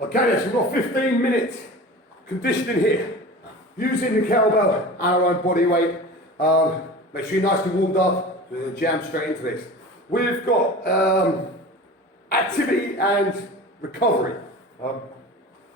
Okay, so we've got 15 minutes conditioning here. Using the kettlebell and our own body weight. Make sure you're nicely warmed up. We're going to jam straight into this. We've got activity and recovery. But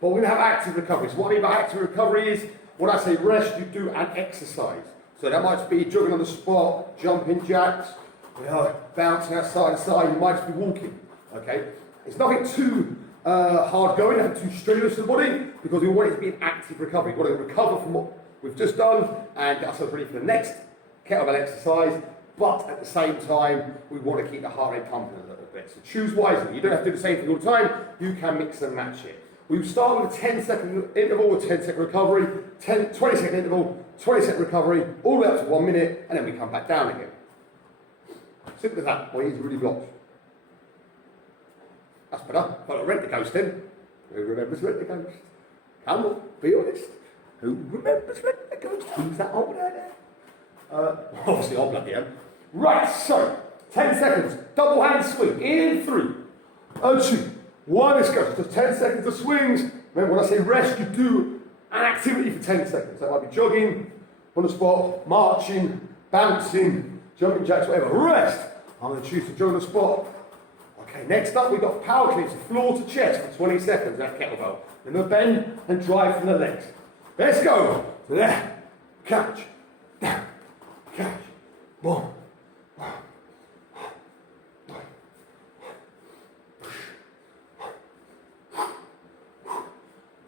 we're going to have active recovery. So what I mean by active recovery is, when I say rest, you do an exercise. So that might be jogging on the spot, jumping jacks, bouncing outside to side. You might just be walking. Okay, it's nothing too hard going, nothing too strenuous to the body, because we want it to be an active recovery. We want to recover from what we've just done and get ourselves ready for the next kettlebell exercise. But at the same time, we want to keep the heart rate pumping a little bit. So choose wisely. You don't have to do the same thing all the time. You can mix and match it. We start with a 10-second interval with 10-second recovery, 20-second interval, 20-second recovery, all the way up to 1 minute, and then we come back down again. Simple as that. My ears are really blocked. That's better. Got to rent the ghost then. Who remembers rent the ghost? Come on, be honest. Who remembers rent the ghost? Who's that old there? Obviously, I'll bloody am. Right, so 10 seconds. Double hand swing. In 3, 2, 1. Let's go. Just 10 seconds of swings. Remember, when I say rest, you do an activity for 10 seconds. That might be jogging on the spot, marching, bouncing, jumping jacks, whatever. Rest. I'm going to choose to jog on the spot. Okay, next up we've got power cleans, floor to chest for 20 seconds, that kettlebell. Then we'll bend and drive from the legs. Let's go. So there, catch, down, catch, boom.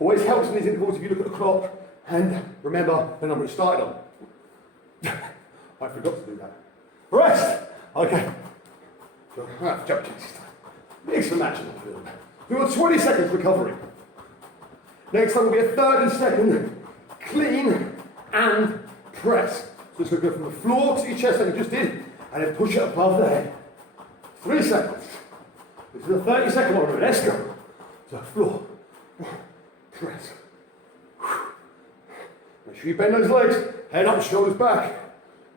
Always helps in these intervals if you look at the clock and remember the number it started on. I forgot to do that. Rest. Okay. So, jump jacks this time. Mix and match. We've got 20 seconds recovery. Next time will be a 30-second clean and press. So it's going to go from the floor to your chest like you just did, and then push it above the head. 3 seconds. This is a 30-second one. Let's go. So floor, press. Make sure you bend those legs. Head up, shoulders back.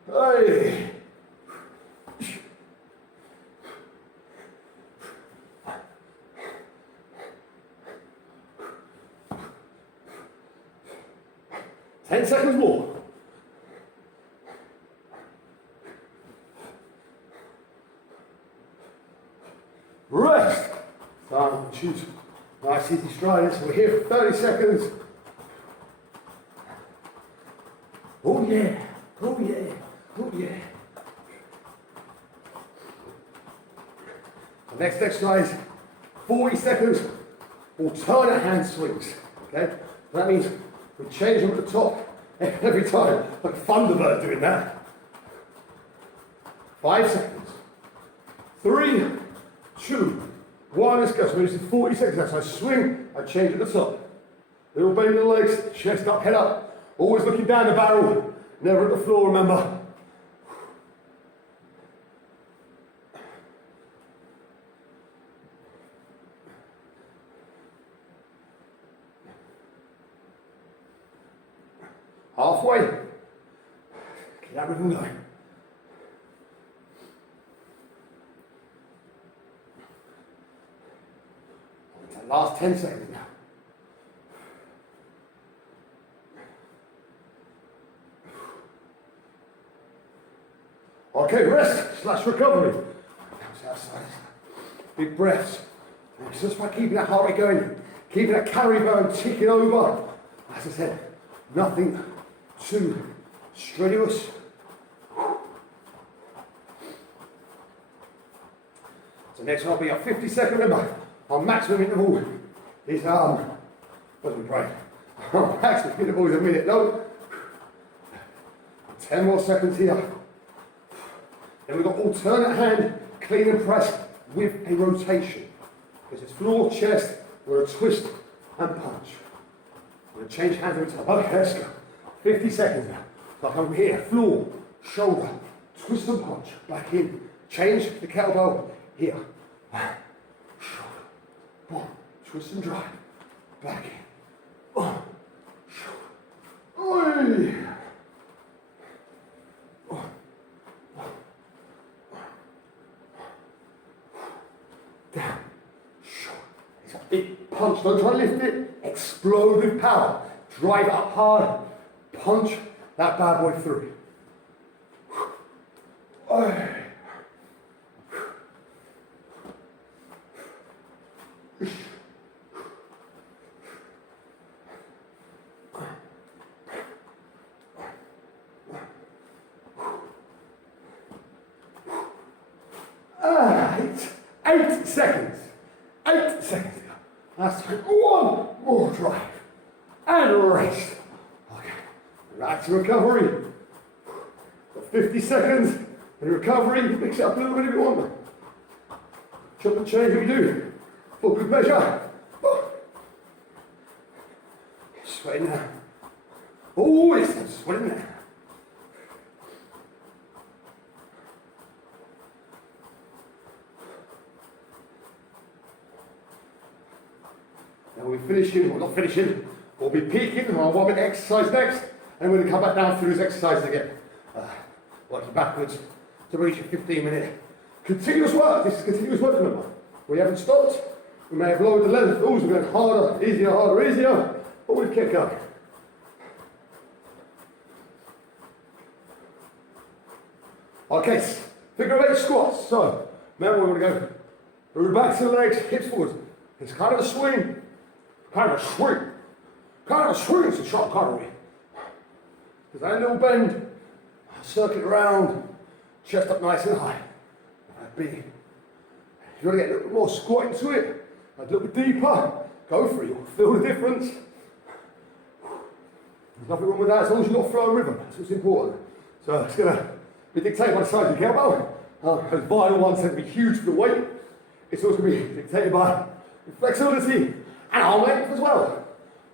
Hey. 10 seconds more. Rest. So choose nice easy striders. So we're here for 30 seconds. Oh yeah, oh yeah, oh yeah. The next exercise, 40 seconds, alternate hand swings. Okay? So that means we change them at the top every time, like Thunderbird doing that. 5 seconds. 3, 2, 1, let's go. So this is 40 seconds now. So I swing, I change at the top. Little bend in the legs, chest up, head up. Always looking down the barrel, never at the floor, remember. Halfway. Keep that rhythm going. Last 10 seconds now. Okay, rest / recovery. Outside. Big breaths. It's just by keeping that heart rate going, keeping that calorie burn ticking over. As I said, nothing too strenuous. So next one will be a 50-second remember. Our maximum interval is what do we pray? Our maximum interval is a minute. No. 10 more seconds here. Then we've got alternate hand clean and press with a rotation. This is floor, chest, we're a twist and punch. We're going to change hands every time. Okay, let's go. 50 seconds now. So I come here, floor, shoulder, twist and punch, back in. Change the kettlebell here. Shoulder, boom, twist and drive, back in. Oh, shoulder, oi. Down, shoulder. It's a big punch. Don't try to lift it. Explode with power. Drive it up hard. Punch that bad boy through. 8 seconds. 8 seconds. That's one more drive. And rest. Okay. Back to recovery. Got 50 seconds in recovery. Mix it up a little bit if you want. Chop and change if you do. For good measure. Sweating now. Oh, yes, I'm sweating now. Now we're finishing, we're not finishing, we'll be peaking on our 1 minute exercise next, and we're going to come back down through this exercise again. Working backwards to reach a 15-minute continuous work. This is continuous work, remember. We haven't stopped. We may have lowered the length. Oh, we're going harder, easier, but we've kept going. Okay, figure 8 squats. So, remember we're going to go through back to the legs, hips forward. It's kind of a swing. Kind of a swing, it's a sharp cartwheel. There's that little bend, circle it around, chest up nice and high. Big. If you want to get a little bit more squat into it, a little bit deeper, go for it, you'll feel the difference. There's nothing wrong with that as long as you're not throwing rhythm, that's what's important. So it's going to be dictated by the size of your kettlebell. Those vital ones tend to be huge for the weight. It's also going to be dictated by flexibility and arm length as well.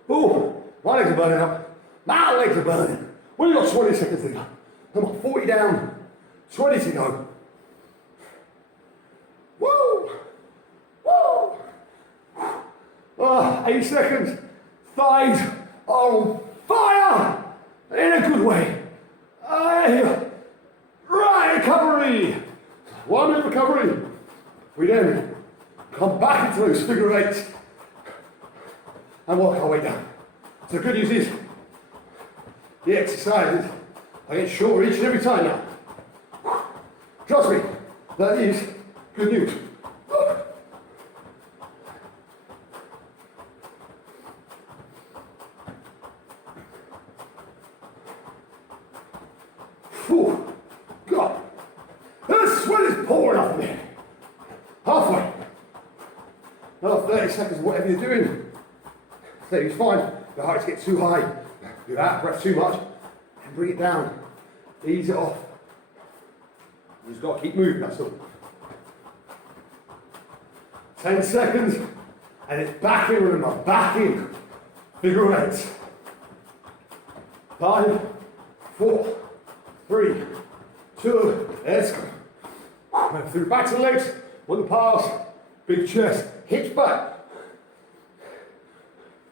Oh, my legs are burning up. My legs are burning. We've got 20 seconds to go. Come on, 40 down, 20 to go. Woo! Woo! 8 seconds. Thighs are on fire in a good way. Right, recovery. 1 minute recovery. We then come back into those figure eights and work our way down. So the good news is the exercises are getting shorter each and every time now. Trust me, that is good news. Whew. God, the sweat is pouring off me. Halfway. Another 30 seconds of whatever you're doing. 30 is fine. The hearts get too high. Do that, breath too much, and bring it down. Ease it off. You just got to keep moving, that's all. 10 seconds, and it's back in, remember, back in. Figure eights. 5, 4, 3, 2, let's go. Move through back to the legs, on the pass, big chest, hips back.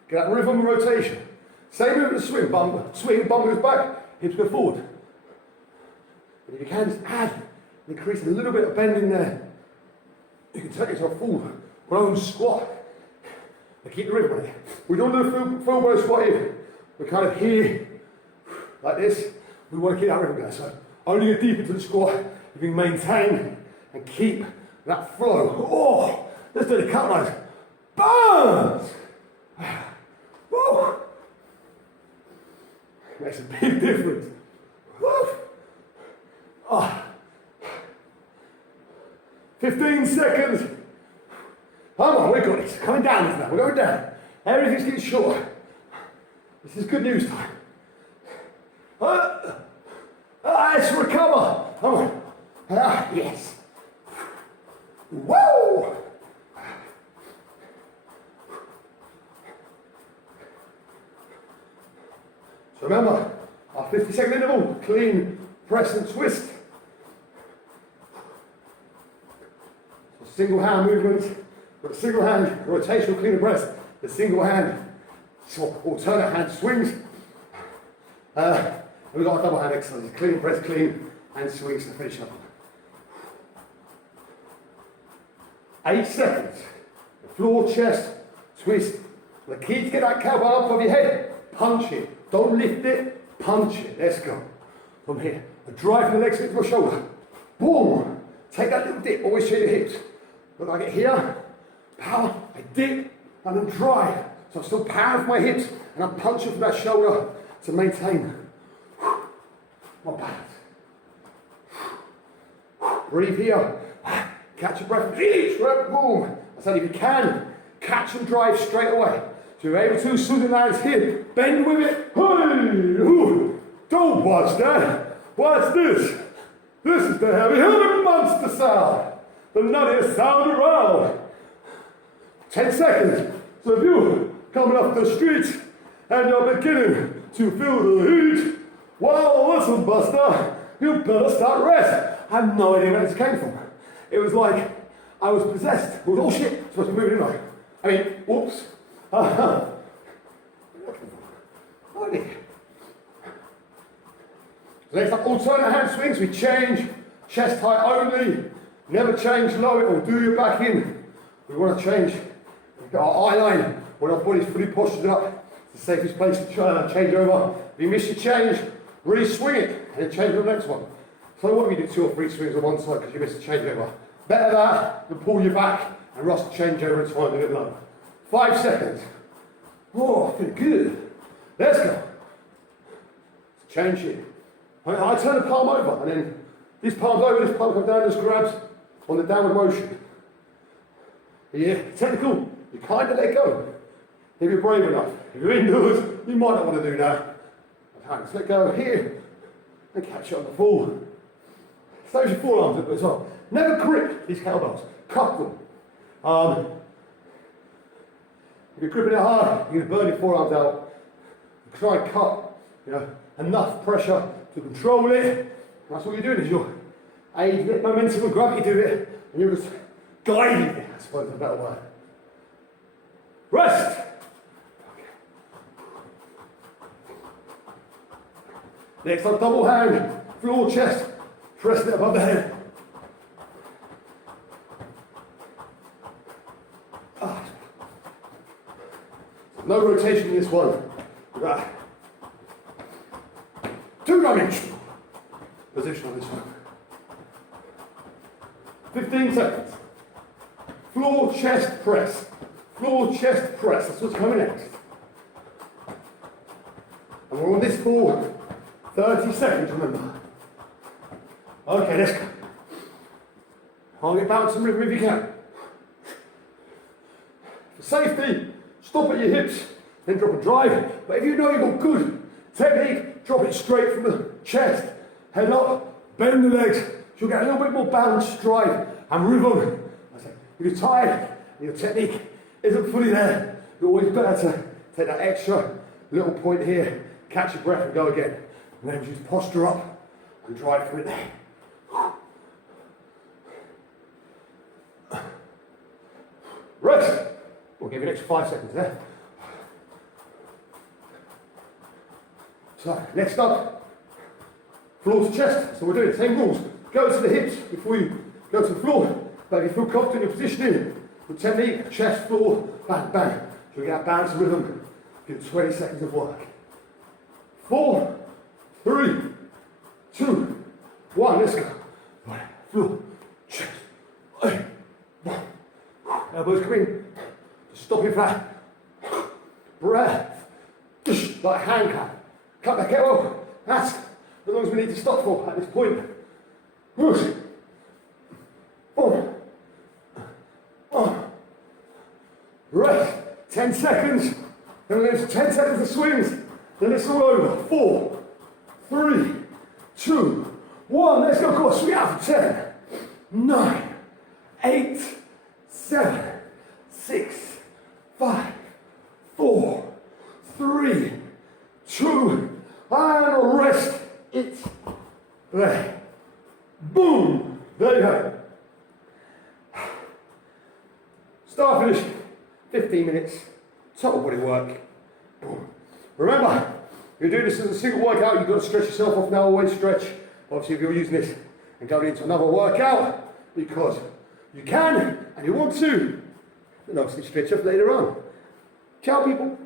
Get that rhythm and rotation. Same movement as swing, bum goes back, hips go forward. And if you can, just add, increase a little bit of bend in there. You can take yourself forward, prone squat. But keep the rhythm on it. We don't do a full bow squat here. We're kind of here, like this. We want to keep that rhythm going. So only get deep into the squat if you can maintain and keep that flow. Oh, let's do the cut lines. Burns! Woo! Makes a big difference. Woo! Oh. 15 seconds. Come on, we've got it. Coming down this now. We're going down. Everything's getting shorter. This is good news time. Let's recover. Come on. Yes. Whoa! So remember, our 50-second interval, clean, press and twist. So single hand movement, with a single hand rotational clean and press, the single hand alternate hand swings. And we've got a double hand exercise, clean, press, clean, and swings to finish up. 8 seconds. The floor, chest, twist. The key to get that kettlebell up over your head, punch it. Don't lift it, punch it. Let's go. From here, I drive the legs into my shoulder. Boom. Take that little dip, always change your hips. Look, I get here, power, I dip, and then drive. So I'm still powering for my hips, and I'm punching from that shoulder to maintain my balance. Breathe here. Catch your breath. Each rep, boom. I said if you can, catch and drive straight away. So you're able to, soon as lands here, bend with it. Hey! Ooh. Don't watch that. Watch this. This is the heavy helmet monster sound. The nuttiest sound around. 10 seconds. So if you're coming up the streets and you're beginning to feel the heat, well, listen, Buster, you better start rest. I have no idea where this came from. It was like I was possessed. It was all shit. I'm supposed to be moving in like. I mean, whoops. So next up, alternate hand swings. We change chest height only. Never change low. It will do your back in. We want to change. We've got our eye line when our body's fully postured up. It's the safest place to change over. If you miss your change, really swing it and then change to the next one. So what if you do 2 or 3 swings on one side because you missed the changeover? Better that than pull you back and rush the changeover and time to get low. 5 seconds. Oh, I feel good. Let's go. Let's change it. I turn the palm over and then this palm's over, this palm comes down, just grabs on the downward motion. Yeah, technical, you kind of let go. If you're brave enough. If you're indoors, you might not want to do that. Let's let go here and catch it on the fall. Save your forearms up as well. Never grip these kettlebells. Cup them. If you're gripping it hard, you're going to burn your forearms out. Try and cut, enough pressure to control it. And that's what you're doing is you're aiding it, momentum and gravity do it, and you're just guiding it, I suppose is a better word. Rest. Next up, double hand, floor, chest, press it above the head. No rotation in this one. Right. 2 damage. Position on this one. 15 seconds. Floor, chest, press. Floor, chest, press. That's what's coming next. And we're on this for 30 seconds, remember. Okay, let's go. Target balance and rhythm if you can. For safety, stop at your hips, then drop and drive. But if you know you've got good technique, drop it straight from the chest. Head up, bend the legs. So you'll get a little bit more balance, drive, and rhythm. I say, if you're tired and your technique isn't fully there, it's always better to take that extra little point here, catch your breath and go again. And then just posture up and drive from it there. Rest. We'll give you an extra 5 seconds there. So, next up, floor to chest. So we're doing the same rules. Go to the hips before you go to the floor. But if you feel confident in your positioning, with technique, chest, floor, bang, bang. So we get that balance and rhythm. Give it 20 seconds of work. 4, 3, 2, 1. Let's go. Floor, chest, elbows come in. Stop it flat. Breath. Like a hand clap. Cut back out. That's as long as we need to stop for at this point. Push. Rest. 10 seconds. Then there's 10 seconds of swings. Then it's all over. 4, 3, 2, 1. Let's go. Go. Swing out for 10, 9, 8, 7, 6, 5, 4, 3, 2, and rest it there. Boom! There you go. Start finish, 15 minutes, total body work. Boom. Remember, if you're doing this as a single workout, you've got to stretch yourself off now, always stretch. Obviously, if you're using this and going into another workout, because you can and you want to, and obviously stretch up later on. Ciao, people.